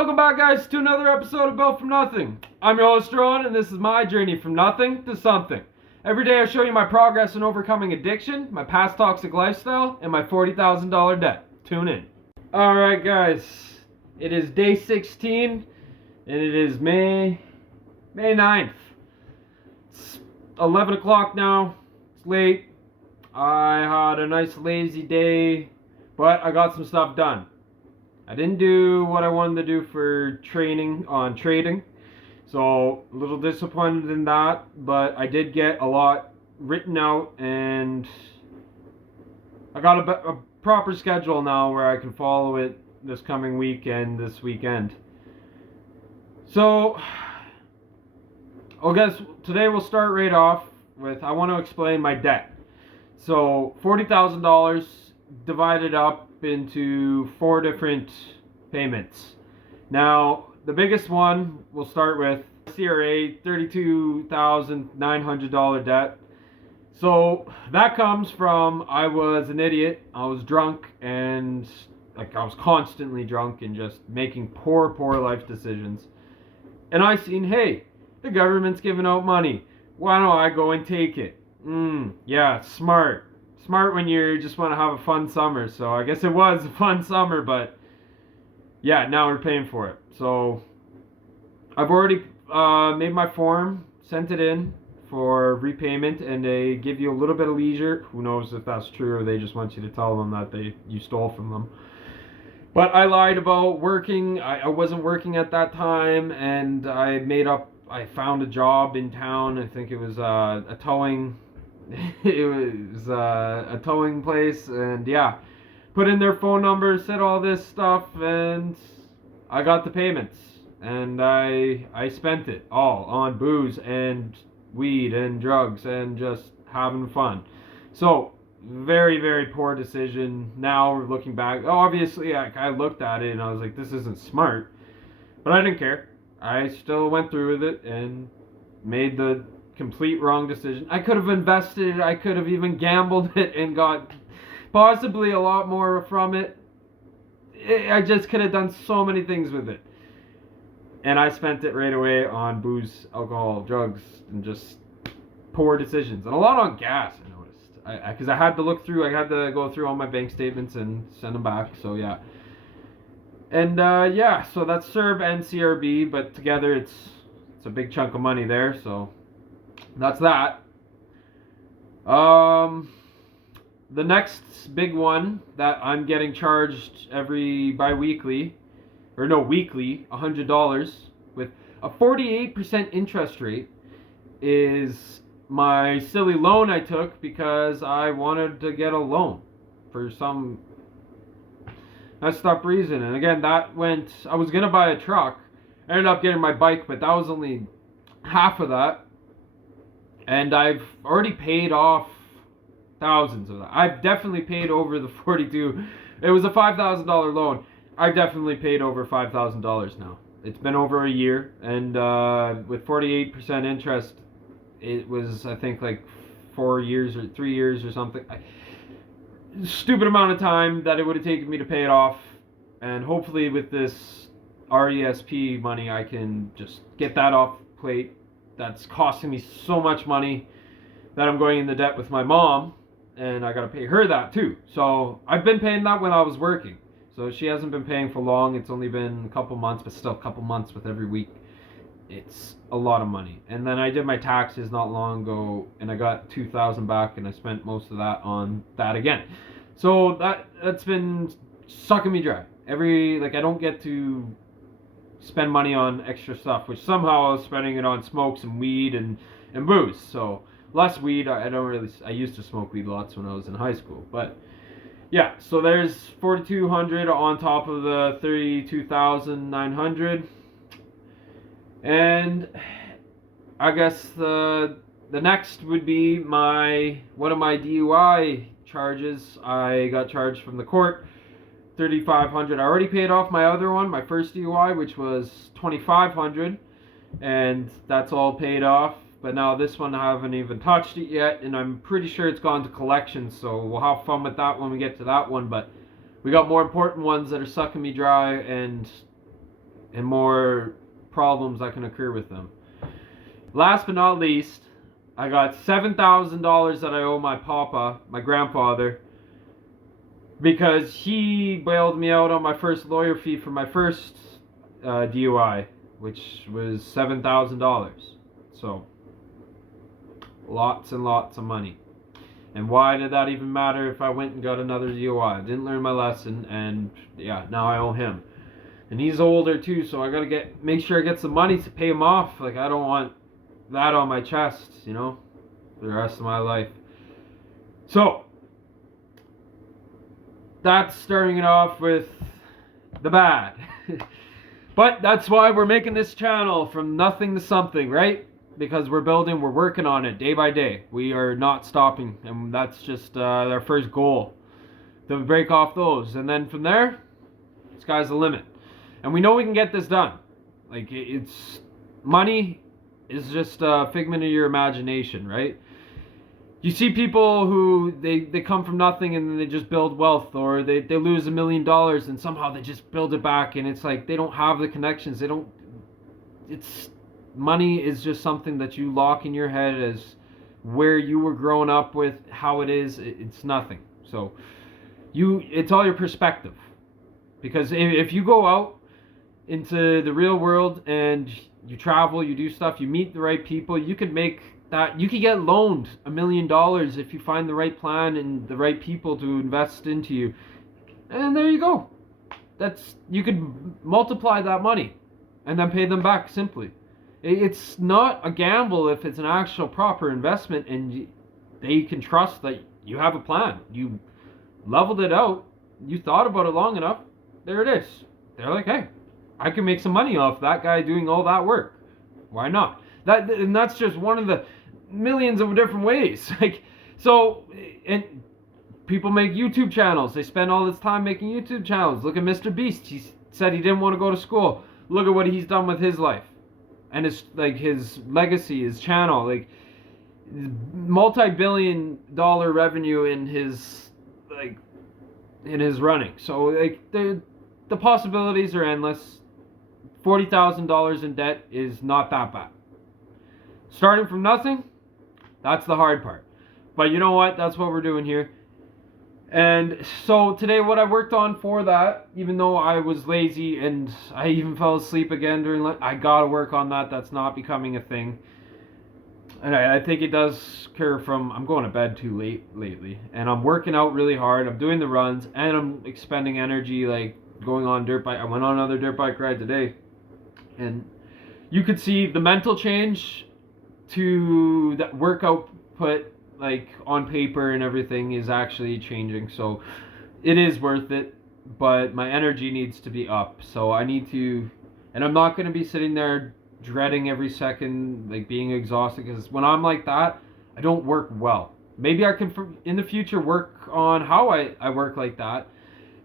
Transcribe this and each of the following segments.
Welcome back, guys, to another episode of Built From Nothing. I'm your host, Ron, and this is my journey from nothing to something. Every day I show you my progress in overcoming addiction, my past toxic lifestyle, and my $40,000 debt. Tune in. Alright, guys, it is day 16, and it is May 9th. It's 11 o'clock now. It's late. I had a nice lazy day, but I got some stuff done. I didn't do what I wanted to do for training on trading, so a little disappointed in that, but I did get a lot written out, and I got a proper schedule now where I can follow it this coming week and this weekend. So, I guess today we'll start right off with, I want to explain my debt. So, $40,000 divided up into 4 different payments. Now, the biggest one we'll start with CRA, $32,900 debt. So that comes from, I was an idiot, I was drunk, and I was constantly drunk and just making poor life decisions. And I seen, hey, the government's giving out money, why don't I go and take it? Yeah, smart when you just want to have a fun summer. So I guess it was a fun summer, but yeah, now we're paying for it. So I've already made my form, sent it in for repayment, and they give you a little bit of leisure. Who knows if that's true, or they just want you to tell them that you stole from them. But I lied about working. I wasn't working at that time, and I found a job in town. I think it was a towing a towing place, and yeah, put in their phone number, said all this stuff, and I got the payments, and I spent it all on booze and weed and drugs and just having fun. So very poor decision. Now looking back, obviously I looked at it and I was like, this isn't smart, but I didn't care. I still went through with it and made the complete wrong decision. I could have invested it, I could have even gambled it and got possibly a lot more from it. I just could have done so many things with it. And I spent it right away on booze, alcohol, drugs, and just poor decisions. And a lot on gas, I noticed. Because I had to go through all my bank statements and send them back, so yeah. And yeah, so that's CERB and CRB, but together it's a big chunk of money there, so that's that. The next big one that I'm getting charged weekly, $100 with a 48% interest rate is my silly loan I took because I wanted to get a loan for some messed up reason. And again, I was going to buy a truck. I ended up getting my bike, but that was only half of that. And I've already paid off thousands of that. I've definitely paid over the 42. It was a $5,000 loan. I've definitely paid over $5,000 now. It's been over a year, and with 48% interest, it was, I think, like 4 years or 3 years or something. Stupid amount of time that it would have taken me to pay it off, and hopefully with this RESP money, I can just get that off the plate. That's costing me so much money that I'm going into debt with my mom, and I gotta pay her that too. So I've been paying that when I was working. So she hasn't been paying for long. It's only been a couple months, but still a couple months with every week. It's a lot of money. And then I did my taxes not long ago, and I got $2,000 back, and I spent most of that on that again. So that's been sucking me dry. I don't get to spend money on extra stuff, which somehow I was spending it on smokes and weed and booze. So less weed. I used to smoke weed lots when I was in high school, but yeah, so there's $4,200 on top of the $32,900. And I guess the next would be one of my DUI charges. I got charged from the court, $3,500. I already paid off my other one, my first DUI, which was $2,500, and that's all paid off. But now this one, I haven't even touched it yet, and I'm pretty sure it's gone to collections, so we'll have fun with that when we get to that one. But we got more important ones that are sucking me dry, and and more problems that can occur with them. Last but not least, I got $7,000 that I owe my papa, my grandfather, because he bailed me out on my first lawyer fee for my first DUI, which was $7,000. So, lots and lots of money. And why did that even matter if I went and got another DUI? I didn't learn my lesson, and yeah, now I owe him. And he's older too, so I gotta make sure I get some money to pay him off. Like, I don't want that on my chest, you know, for the rest of my life. So, that's starting it off with the bad. But that's why we're making this channel, from nothing to something, right? Because we're working on it day by day. We are not stopping, and that's just our first goal, to break off those. And then from there, sky's the limit. And we know we can get this done. Like, it's money is just a figment of your imagination, right? You see people who they come from nothing and then they just build wealth, or they lose $1 million and somehow they just build it back, and it's like they don't have the connections. Money is just something that you lock in your head as where you were growing up with, how it is. It's nothing. So it's all your perspective. Because if you go out into the real world and you travel, you do stuff, you meet the right people, you could make that, you could get loaned $1 million if you find the right plan and the right people to invest into you. And there you go. You could multiply that money and then pay them back simply. It's not a gamble if it's an actual proper investment and they can trust that you have a plan. You leveled it out. You thought about it long enough. There it is. They're like, hey, I can make some money off that guy doing all that work. Why not? And that's just one of the millions of different ways. And people make YouTube channels. They spend all this time making YouTube channels. Look at Mr. Beast. He said he didn't want to go to school. Look at what he's done with his life. And his legacy, his channel, multi-billion-dollar revenue in his running. So the possibilities are endless. $40,000 in debt is not that bad. Starting from nothing, that's the hard part. But you know what? That's what we're doing here. And so today, what I worked on for that, even though I was lazy and I even fell asleep again during lunch, I gotta work on that. That's not becoming a thing. And I think it does occur from, I'm going to bed too late lately. And I'm working out really hard. I'm doing the runs and I'm expending energy, like going on dirt bike. I went on another dirt bike ride today. And you could see the mental change to that workout put, like on paper and everything, is actually changing. So it is worth it, but my energy needs to be up. So I need to, and I'm not going to be sitting there dreading every second, like being exhausted, because when I'm like that, I don't work well. Maybe I can in the future work on how I work like that.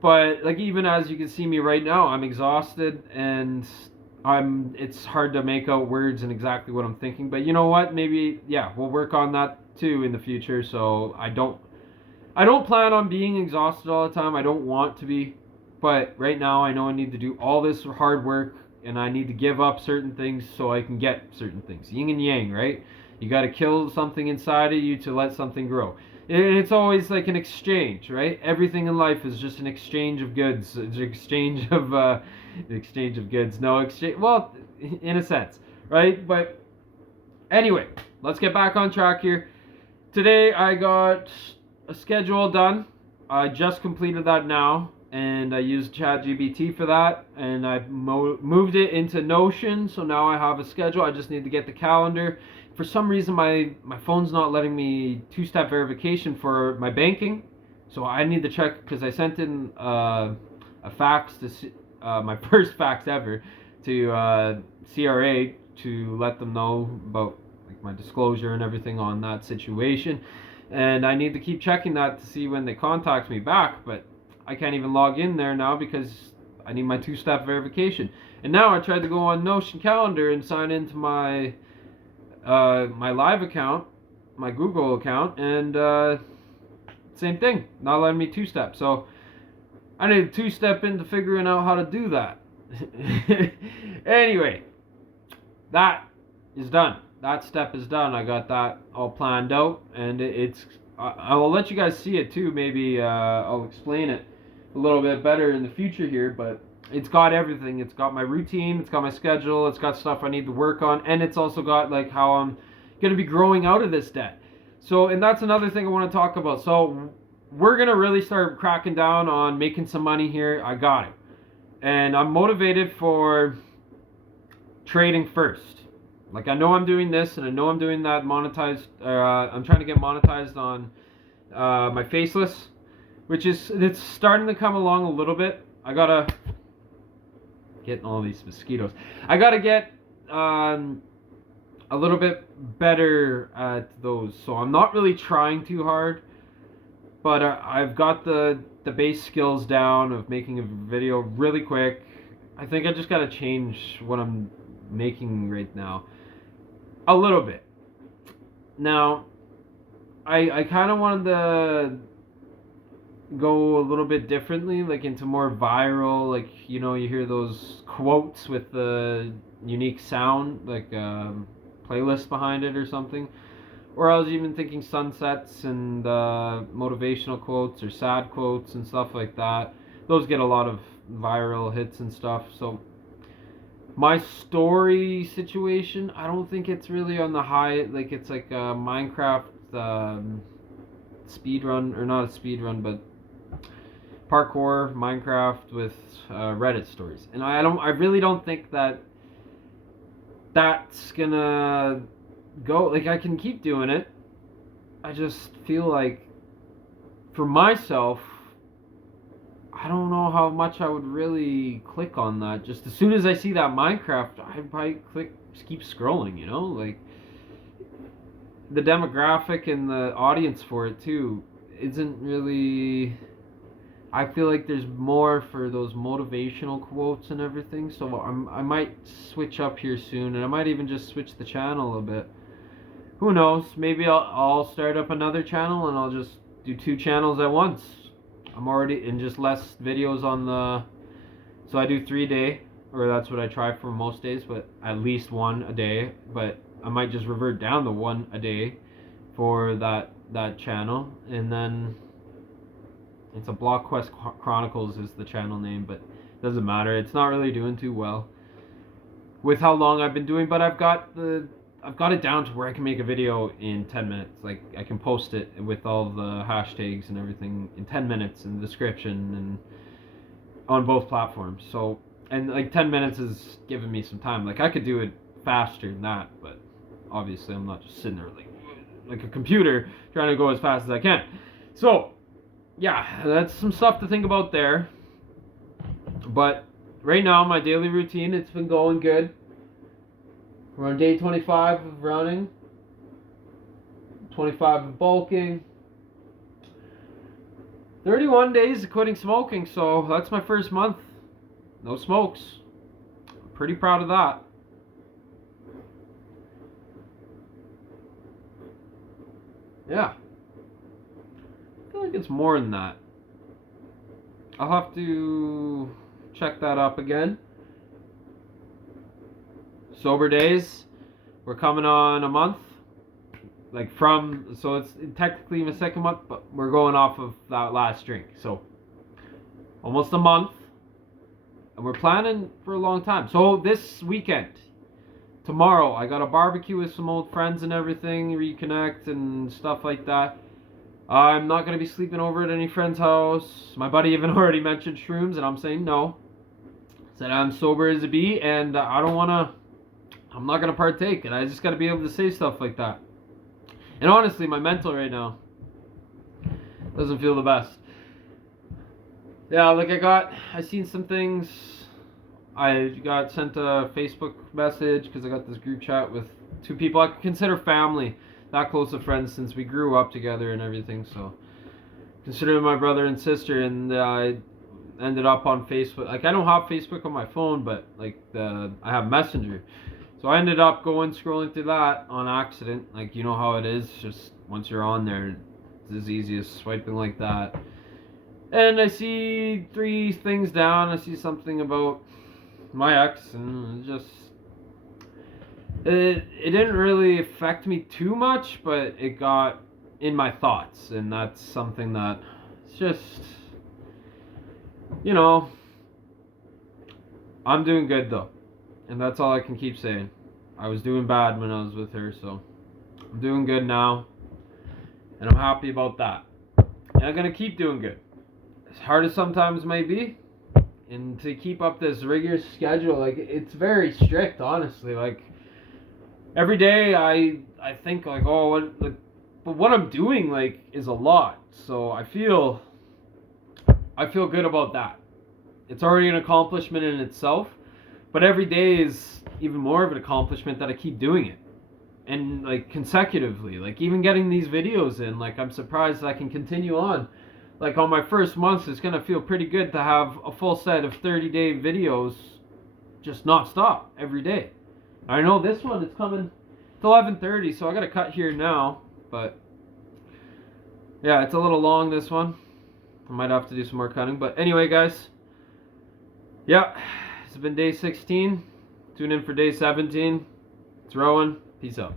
But like, even as you can see me right now, I'm exhausted and it's hard to make out words and exactly what I'm thinking. But you know what? Maybe, yeah, we'll work on that too in the future. So I don't plan on being exhausted all the time. I don't want to be. But right now I know I need to do all this hard work and I need to give up certain things so I can get certain things. Yin and yang, right? You got to kill something inside of you to let something grow. And it's always like an exchange, right? Everything in life is just an exchange of goods. It's an exchange of goods. No exchange. Well, in a sense, right? But anyway, let's get back on track here. Today I got a schedule done. I just completed that now, and I used ChatGPT for that, and I moved it into Notion. So now I have a schedule. I just need to get the calendar. For some reason, my phone's not letting me two-step verification for my banking. So I need to check, because I sent in a fax to my first fax ever to CRA to let them know about like my disclosure and everything on that situation. And I need to keep checking that to see when they contact me back. But I can't even log in there now because I need my two-step verification. And now I tried to go on Notion Calendar and sign into my live account, my Google account, and same thing, not letting me two-step. So I need to two-step into figuring out how to do that. Anyway, that is done. That step is done. I got that all planned out, and it's. I will let you guys see it too. Maybe I'll explain it a little bit better in the future here, but it's got everything. It's got my routine. It's got my schedule. It's got stuff I need to work on, and it's also got like how I'm gonna be growing out of this debt. So, and that's another thing I want to talk about. So, we're gonna really start cracking down on making some money here. I got it, and I'm motivated for trading first. Like I know I'm doing this, and I know I'm doing that monetized. I'm trying to get monetized on my faceless, which is it's starting to come along a little bit. I gotta get all these mosquitoes. I gotta get a little bit better at those. So I'm not really trying too hard, but I've got the base skills down of making a video really quick. I think I just gotta change what I'm making right now a little bit. Now, I kind of wanted to go a little bit differently, like into more viral, like, you know, you hear those quotes with the unique sound, like playlist behind it or something. Or I was even thinking sunsets and motivational quotes or sad quotes and stuff like that. Those get a lot of viral hits and stuff. So my story situation, I don't think it's really on the high. Like it's like a Minecraft speed run, or not a speed run, but parkour Minecraft with Reddit stories. And I really don't think that that's gonna go. Like I can keep doing it. I just feel like for myself, I don't know how much I would really click on that. Just as soon as I see that Minecraft, I might keep scrolling, you know? Like, the demographic and the audience for it, too, isn't really... I feel like there's more for those motivational quotes and everything, so I might switch up here soon, and I might even just switch the channel a bit. Who knows? Maybe I'll start up another channel, and I'll just do 2 channels at once. I'm already in just less videos on the, so I do 3 a day, or that's what I try for most days, but at least 1 a day. But I might just revert down to 1 a day for that channel, and then it's a Block Quest Chronicles is the channel name, but it doesn't matter. It's not really doing too well with how long I've been doing, but I've got it down to where I can make a video in 10 minutes. Like, I can post it with all the hashtags and everything in 10 minutes in the description and on both platforms. So, and like 10 minutes is giving me some time. Like, I could do it faster than that, but obviously I'm not just sitting there like a computer trying to go as fast as I can. So, yeah, that's some stuff to think about there. But right now, my daily routine, it's been going good. We're on day 25 of running, 25 of bulking, 31 days of quitting smoking, so that's my first month. No smokes. I'm pretty proud of that. Yeah. I feel like it's more than that. I'll have to check that up again. Sober days, we're coming on a month. Like so it's technically my second month, but we're going off of that last drink. So almost a month. And we're planning for a long time. So this weekend, tomorrow, I got a barbecue with some old friends and everything, reconnect and stuff like that. I'm not going to be sleeping over at any friend's house. My buddy even already mentioned shrooms, and I'm saying no. Said I'm sober as a bee, and I'm not going to partake, and I just got to be able to say stuff like that. And honestly, my mental right now doesn't feel the best. Yeah, like I seen some things. I got sent a Facebook message because I got this group chat with 2 people I consider family, that close of friends since we grew up together and everything. So, consider my brother and sister, and I ended up on Facebook. Like, I don't have Facebook on my phone, but like I have Messenger. So I ended up scrolling through that on accident. Like, you know how it is. Just once you're on there, it's as easy as swiping like that. And I see 3 things down. I see something about my ex, and it didn't really affect me too much, but it got in my thoughts, and that's something that it's just, you know, I'm doing good though, and that's all I can keep saying. I was doing bad when I was with her, so I'm doing good now, and I'm happy about that. And I'm gonna keep doing good, as hard as sometimes may be. And to keep up this rigorous schedule, like, it's very strict, honestly. Like, every day I think, like, oh, but what I'm doing, like, is a lot. So I feel good about that. It's already an accomplishment in itself, but every day is even more of an accomplishment that I keep doing it. And, like, consecutively, like, even getting these videos in, like, I'm surprised I can continue on. Like, on my first month, it's gonna feel pretty good to have a full set of 30-day videos just not stop every day. I know this one is coming to 11:30, so I gotta cut here now, but yeah, it's a little long, this one. I might have to do some more cutting, but anyway, guys, yeah, it's been day 16. Tune in for day 17. It's Rowan. Peace out.